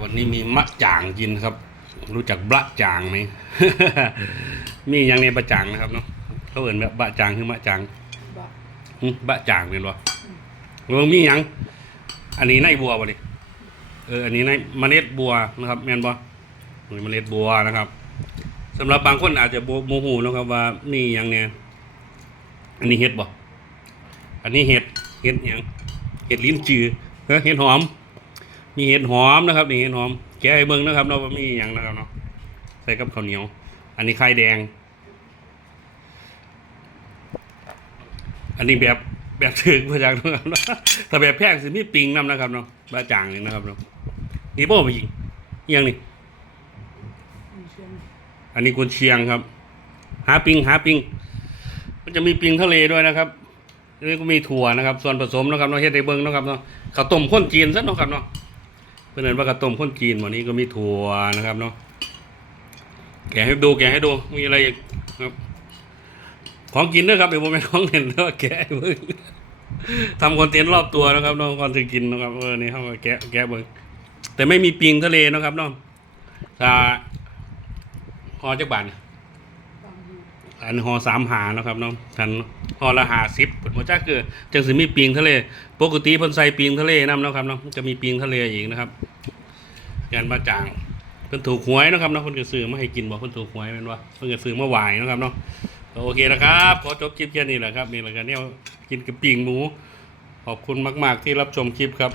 วันนี้มีมะจ่างกินครับ รู้จักบะจ่างไหม มีอย่างในบะจ่างนะครับเนาะเขาเอ่นแบบบะจ่างคือมะจ่างบอกหึบะจ่างเป็นวะเมืองมีหยังอันนี้ในบัวบ่ดิเอออันนี้ในเมล็ดบัวนะครับแม่นบ่นี่เมล็ดบัวนะครับสำหรับบางคนอาจจะบ่โมโหนะครับว่านี่หยังเนี่ยอันนี้เห็ดบ่อันนี้เห็ดเห็ดหยังเห็ดลิ้นจือเฮ้ยเห็ดหอม มีเห็ดหอมนะครับนี่เห็ดหอม แกะให้เบิ่งนะครับเนาะว่ามีหยังนะครับเนาะใส่กับข้าวเหนียว อันนี้ไข่แดง อันนี้แบบแบบถึงมาจากนะครับเนาะถ้าแบบแพงสิมีปิงนำนะครับเนาะบาจางนี่นะครับเนาะนี่โป้ไปยิงอิหยังนี่อันนี้กุนเชียงครับ หาปิงหาปิง มันจะมีปิงทะเลด้วยนะครับนนี้ก็มีถั่วนะครับ ส่วนผสมนะครับเนาะเฮ็ดให้เบิ่งนะครับเนาะข้าวต้มข้นจีนซะเนาะครับเนาะ เพื่อนเห็นว่ากระต้มข้นจีนวันนี้ก็มีถั่วนะครับเนาะแกะให้ดูแกะให้ดูมีอะไรอีกครับ ของกินด้วยครับเดี๋ยวผมไปของเห็นแล้วแกะเบิ้งทำคอนเทนต์รอบตัวนะครับน้องก่อนจะกินนะครับเออนี่เขาก็แกะแกะเบิ้งแต่ไม่มีปิงทะเลนะครับน้องถ้าหอจักบาทเนี่ย อันห่อสามหานะครับเนาะทันห่อละหาสิบผลมาจากคือจังสิมีปิงทะเล ปกติพิ่นใส่ปิงทะเลน้ำนะครับเนาะจะมีปิงทะเลอีกนะครับงานบาจางเพิ่นถูกหวยนะครับเนาะเพิ่นก็ซื้อมาให้กินบ่เพิ่นถูกหวยแม่นว่าเพิ่นก็ซื้อมาไหวเนะครับเนาะก็โอเคนะครับขอจบคลิปแค่นี้แหละครับนี่แหละกันเนี่ยกินกับปิงหมู ขอบคุณมาก ๆ ที่รับชมคลิปครับ